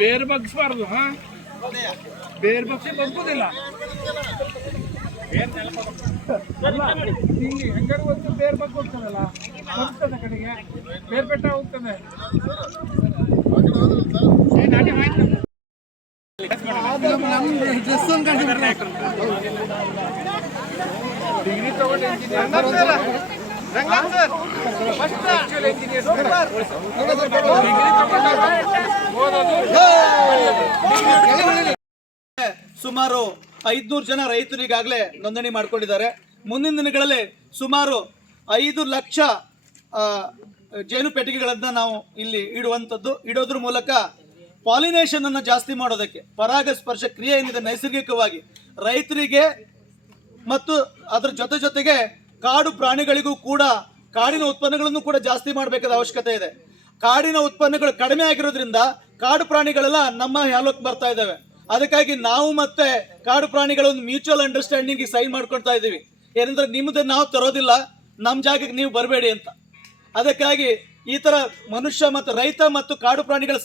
ಬೇರೆ ಬಗ್ಸ್ಬಾರ್ದು. ಬೇರೆ ಬಗ್ಸಿ ಬಗ್ಗುದಿಲ್ಲ. ಹೆಂಗಾರು ಒಂದು ಬೇರೆ ಬಗ್ಗೆ ಹೋಗ್ತಾನಲ್ಲ, ಹೋಗ್ತದೆ ಕಡೆಗೆ ಬೇರೆ ಬೆಟ್ಟ ಹೋಗ್ತದೆ. ಡಿಗ್ರಿ ತಗೊಂಡು ಸುಮಾರು 500 ಜನ ರೈತರು ಈಗಾಗಲೇ ನೋಂದಣಿ ಮಾಡಿಕೊಂಡಿದ್ದಾರೆ. ಮುಂದಿನ ದಿನಗಳಲ್ಲಿ ಸುಮಾರು 5 ಲಕ್ಷ ಜೇನು ಪೆಟ್ಟಿಗೆಗಳನ್ನು ನಾವು ಇಲ್ಲಿ ಇಡೋದ್ರ ಮೂಲಕ ಪಾಲಿನೇಷನ್ ಅನ್ನು ಜಾಸ್ತಿ ಮಾಡೋದಕ್ಕೆ, ಪರಾಗಸ್ಪರ್ಶ ಕ್ರಿಯೆ ಏನಿದೆ ನೈಸರ್ಗಿಕವಾಗಿ ರೈತರಿಗೆ ಮತ್ತು ಅದರ ಜೊತೆಗೆ ಕಾಡು ಪ್ರಾಣಿಗಳಿಗೂ ಕೂಡ ಕಾಡಿನ ಉತ್ಪನ್ನಗಳನ್ನು ಕೂಡ ಜಾಸ್ತಿ ಮಾಡಬೇಕಾದ ಅವಶ್ಯಕತೆ ಇದೆ. ಕಾಡಿನ ಉತ್ಪನ್ನಗಳು ಕಡಿಮೆ ಆಗಿರೋದ್ರಿಂದ ಕಾಡು ಪ್ರಾಣಿಗಳೆಲ್ಲ ನಮ್ಮ ಹ್ಯಾಲೋಕ್ ಬರ್ತಾ ಇದ್ದಾವೆ. ಅದಕ್ಕಾಗಿ ನಾವು ಮತ್ತೆ ಕಾಡು ಪ್ರಾಣಿಗಳ ಒಂದು ಮ್ಯೂಚುವಲ್ ಅಂಡರ್ಸ್ಟ್ಯಾಂಡಿಂಗ್ ಸೈನ್ ಮಾಡ್ಕೊಳ್ತಾ ಇದ್ದೀವಿ. ಏನಂದ್ರೆ ನಿಮ್ಮದು ನಾವು ತರೋದಿಲ್ಲ, ನಮ್ಮ ಜಾಗಕ್ಕೆ ನೀವು ಬರಬೇಡಿ ಅಂತ. ಅದಕ್ಕಾಗಿ ಈ ತರ ಮನುಷ್ಯ ಮತ್ತು ರೈತ ಮತ್ತು ಕಾಡು ಪ್ರಾಣಿಗಳ